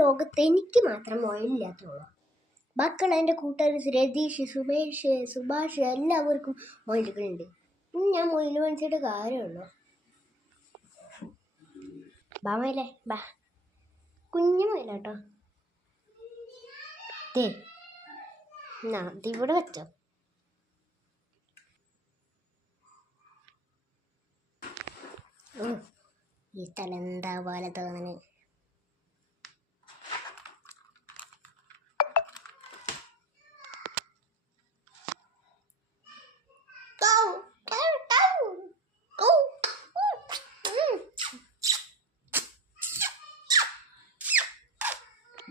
ലോകത്ത് എനിക്ക് മാത്രം മുയലില്ലാത്തുള്ളൂ. ബാക്കിയുള്ള എൻ്റെ കൂട്ടുകാർ രതീഷ്, സുമേഷ്, സുഭാഷ് എല്ലാവർക്കും മുയലുകളുണ്ട്. ഞാൻ മുയൽ മേടിച്ചിട്ട് കാര്യമുള്ളൂ. ബാ മുയലേ ബാ, കുഞ്ഞു മുയലാട്ടോ. ഇവിടെ വെച്ചോ. ഈ സ്ഥലം എന്താ പോലെ തോന്നണേ.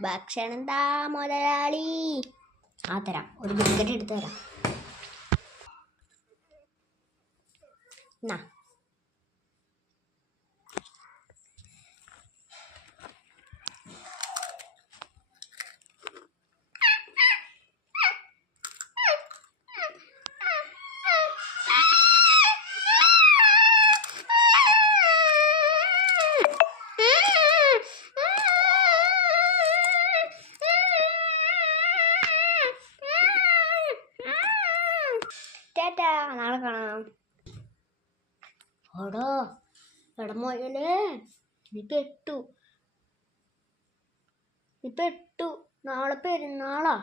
ഭക്ഷണം താ മുതലാളി. തരാം, ഒരു ബിസ്ക്കറ്റ് എടുത്ത് തരാം. എന്നാ നാളെ കാണാം. ഓടോ എടമോയല്ലേ, നീ പെട്ടു. നാളെ പെരുന്നാളാ.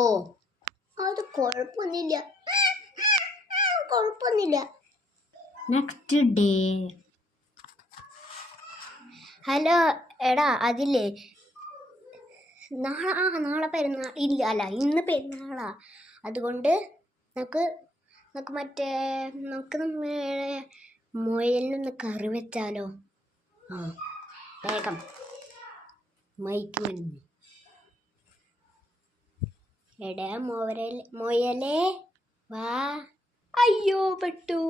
ഓ അത് കുഴപ്പമൊന്നുമില്ല. Next day. ഹലോ എടാ, അതില്ലേ നാളെ പെരുന്നാൾ ഇല്ല, അല്ല ഇന്ന് പെരുന്നാളാ. അതുകൊണ്ട് നമുക്ക് മുയലിനൊന്ന് കറി വെച്ചാലോ? വേഗം മൈക്ക് വന്നു. എടാ മുയലേ വാ. അയ്യോ പെട്ടു.